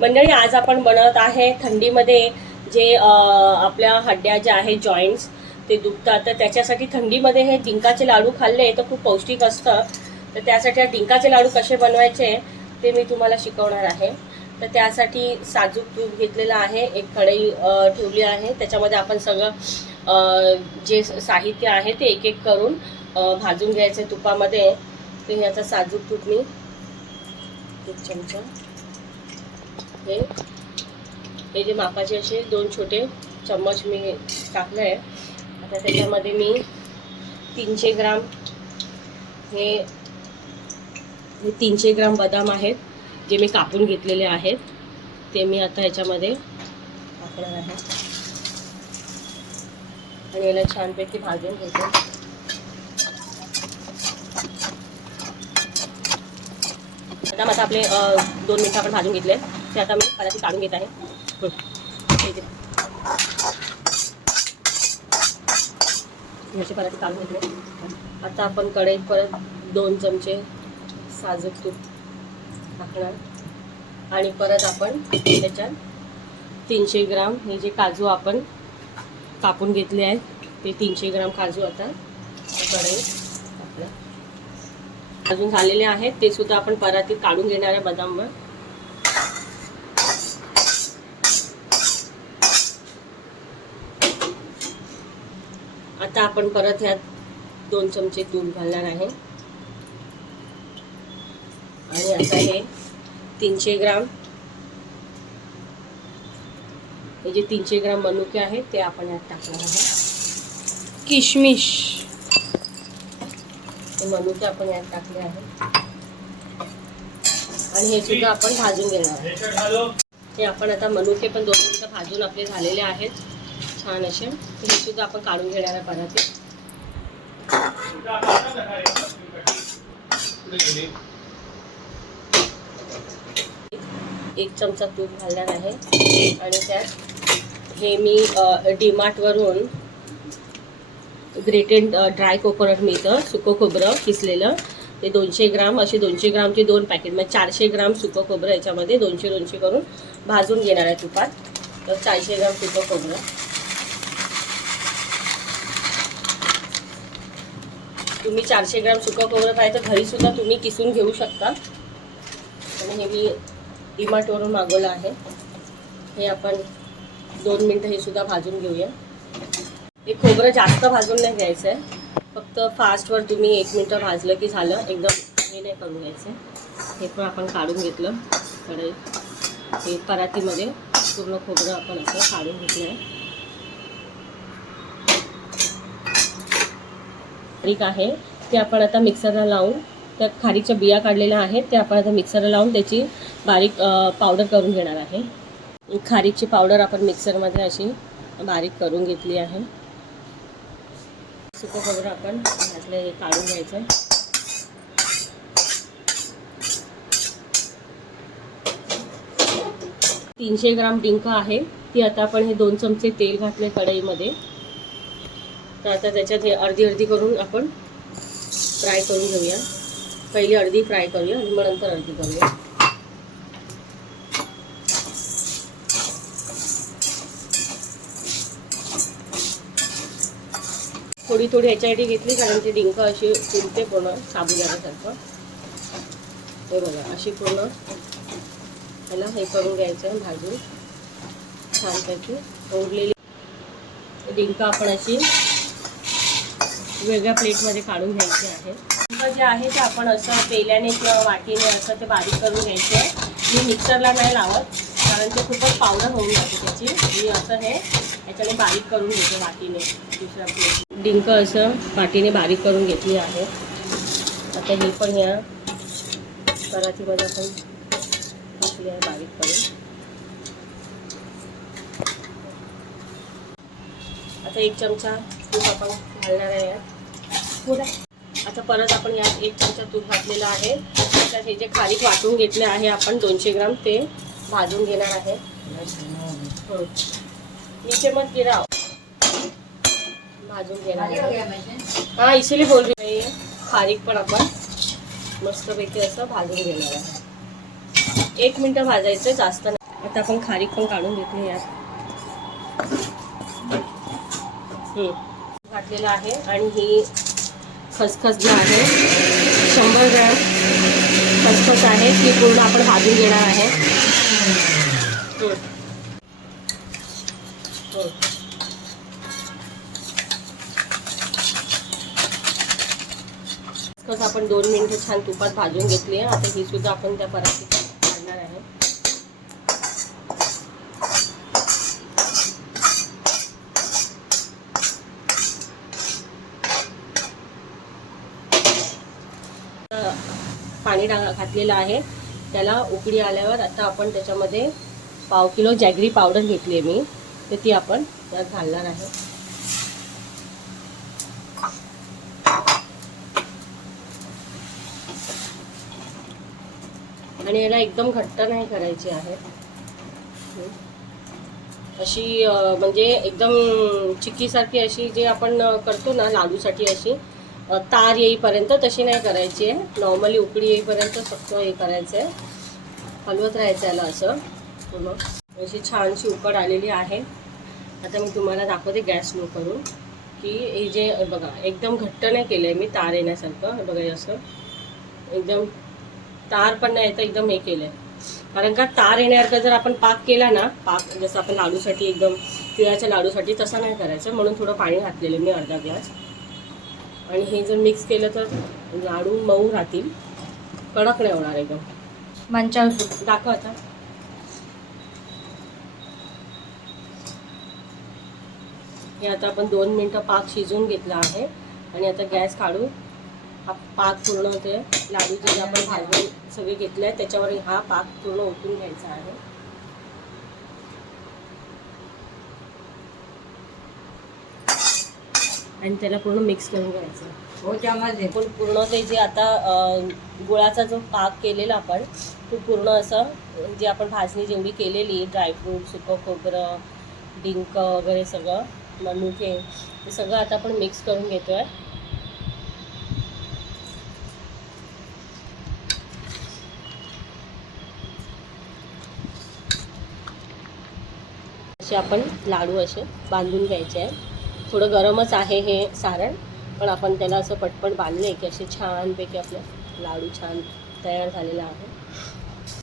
मंडळी आज आपण बनवत आहे थंडीमध्ये जे आपल्या हड्ड्या ज्या आहेत जॉईंट्स ते दुखतात. तर त्याच्यासाठी थंडीमध्ये हे डिंकाचे लाडू खाल्ले तर खूप पौष्टिक असतं. तर त्यासाठी डिंकाचे लाडू कसे बनवायचे ते मी तुम्हाला शिकवणार आहे. तर त्यासाठी साजूक तूप घेतलेलं आहे एक कढई ठेवली आहे. त्याच्यामध्ये आपण सगळं जे साहित्य आहे ते एक एक करून भाजून घ्यायचे तुपामध्ये. ते ह्याचं साजूक तूप मी एक चमचा. हे हे जे मापाचे असे दोन छोटे चम्मच मी टाकले आहे. आता त्याच्यामध्ये मी तीनशे ग्राम हे हे तीनशे ग्राम बदाम आहेत जे मी कापून घेतलेले आहेत. ते मी आता ह्याच्यामध्ये टाकणार आहे. आणि याला छानपैकी भाजून घेतो. बदाम आता आपले दोन मिनटं आपण भाजून घेतले. ते आता मी पराठी काढून घेत आहे. असे काढून घेतले आता आपण कढईत परत दोन चमचे साजूक तूप टाकणार. आणि परत आपण त्याच्यात तीनशे ग्राम हे जे काजू आपण कापून घेतले आहेत ते तीनशे ग्राम काजू आता कढईत अजून झालेले आहेत ते सुद्धा आपण परातीत काढून घेणार आहे बदामवर. आता आपण परत ह्यात दोन चमचे तूप घालणार आहे. आणि आता हे तीनशे ग्राम हे जे तीनशे ग्राम मनुके आहेत ते आपण यात टाकणार आहे किशमिश हे मनुके आपण यात टाकले आहे आणि हे सुद्धा आपण भाजून घेणार आहे हे आपण आता मनुके पण दोन मिनिटं भाजून आपले झालेले आहेत. छान असे. हे सुद्धा आपण काढून घेणार आहे परातीत एक चमचा तूप घालणार आहे. आणि त्यात हे मी डीमार्टवरून ग्रेटेड ड्राय कोकोनट मिळतं. सुकं खोबरं किसलेलं. ते दोनशे ग्राम असे दोनशे ग्रामचे दोन पॅकेट म्हणजे चारशे ग्राम सुकं खोबरं याच्यामध्ये दोनशे दोनशे करून भाजून घेणार आहे तुपात. तर चारशे ग्राम सुकं खोबरं. तुम्ही चारशे ग्रॅम सुकं खोबरं आहे तर घरीसुद्धा तुम्ही किसून घेऊ शकता. आणि हे मी डिमाटवरून मागवलं आहे. हे आपण दोन मिनटं हे सुद्धा भाजून घेऊया. हे खोबरं जास्त भाजून नाही घ्यायचं आहे फक्त फास्टवर तुम्ही एक मिनटं भाजलं की झालं. एकदम हे नाही करून घ्यायचं हे पण आपण काढून घेतलं. कडे हे परातीमध्ये पूर्ण खोबरं आपण असं काढून घेतलं आहे बारीक आहे ते आपण आता मिक्सरला लावून त्या खारीच्या बिया काढलेल्या आहेत ते आपण आता मिक्सरला लावून त्याची बारीक पावडर करून घेणार आहे. खारीची पावडर आपण मिक्सरमध्ये अशी बारीक करून घेतली आहे. सुकं खोबरं आपण घातलं हे काढून घ्यायचं. तीनशे ग्राम डिंक आहे ती आता आपण हे दोन चमचे तेल घातले कढईमध्ये. तर आता त्याच्यात हे अर्धी अर्धी करून आपण फ्राय करून घेऊया. पहिली अर्धी फ्राय करूया आणि मग नंतर अर्धी करूया. थोडी थोडी ह्याच्यासाठी घेतली कारण ती डिंक अशी फुलते पूर्ण साबुदाण्यासारखं. हे बघा अशी पूर्ण ह्याला हे करून घ्यायचं भाजून. छान त्याची उरलेली डिंक आपण अशी वेगळ्या प्लेटमध्ये काढून घ्यायचे आहे. जे आहे ते आपण असं पेल्याने किंवा वाटीने असं ते बारीक करून घ्यायचे. आहे मी मिक्सरला नाही लावत कारण ते खूपच पावडर होऊन जाते त्याची. मी असं हे याच्याने बारीक करून घेते वाटीने दुसऱ्या प्लेट डिंक असं वाटीने बारीक करून घेतली आहे. आता हे पण या पराठीमध्ये आपण टाकली आहे बारीक करून. आता एक चमचा तूप आपण घालणार आहे यात. आता परत आपण यात एक चमचा तूप घातलेलं आहे. त्याच्यात हे जे खारीक वाटून घेतले आहे आपण दोनशे ग्राम ते भाजून घेणार आहे. इथे नीचे मत गिराव. भाजून घेणार आहे. हा इसिली बोल रही खारीक पण आपण मस्तपैकी असं भाजून घेणार आहे. एक मिनटं भाजायचं जास्त नाही. आता आपण खारीक पण काढून घेतली यात घातलेलं आहे आणि ही खसखस जी है शंबर ग्रॅम खसखस आहे ती पूर्ण आपण भाजून घेणार आहे. खसखस आपण दोन मिनिटं छान तुपात भाजून घेतली आहे आता ही सुद्धा आपण त्या पाणी घातलेलं आहे. त्याला उकडी आल्यावर आता आपण त्याच्यामध्ये पाव किलो जॅगरी पावडर घेतली आहे मी. तर ती आपण त्यात घालणार आहे. आणि याला एकदम घट्ट नाही करायची आहे. अशी म्हणजे एकदम चिक्कीसारखी अशी जे आपण करतो ना लाडूसाठी अशी तार येईपर्यंत तशी नाही करायची आहे. नॉर्मली उकळी येईपर्यंत फक्त हे करायचं आहे हलवत राहायचं याला असं. पूर्ण. अशी छानशी उकड आलेली आहे. आता मी तुम्हाला दाखवते गॅस लो करून. की हे जे बघा एकदम घट्ट नाही केलं आहे मी तार येण्यासारखं. बघा असं. एकदम तार पण नाही तर एकदम हे केलं आहे कारण का तार येण्यासारखं जर आपण पाक केला ना पाक जसं आपण लाडूसाठी एकदम तिळाच्या लाडूसाठी तसं नाही करायचं. म्हणून थोडं पाणी घातलेलं मी अर्धा ग्लास. आणि हे जर मिक्स केलं तर लाडू मऊ राहतील. कडक नाही होणार एकदम. मंचाल दाखव आता. हे आता आपण दोन मिनटं पाक शिजवून घेतला आहे. आणि आता गॅस काढू. हा पाक पूर्ण होते लाडूचे जे आपण भाजून सगळे घेतले आहेत त्याच्यावर हा पाक पूर्ण ओतून घ्यायचा आहे. आणि त्याला पूर्ण मिक्स करून घ्यायचं. हो त्यामध्ये. पण पूर्ण ते जे आता गुळाचा जो पाक केलेला आपण तो पूर्ण असं जे आपण भाजणी जेवढी केलेली ड्रायफ्रूट सुकं खोबरं डिंक वगैरे सगळं मनुके ते सगळं आता आपण मिक्स करून घेतोय. असे आपण लाडू असे बांधून घ्यायचे आहे थोडं गरमच आहे हे सारण पण आपण त्याला असं पटपट बांधले की असे छानपैकी आपले लाडू छान तयार झालेला आहे.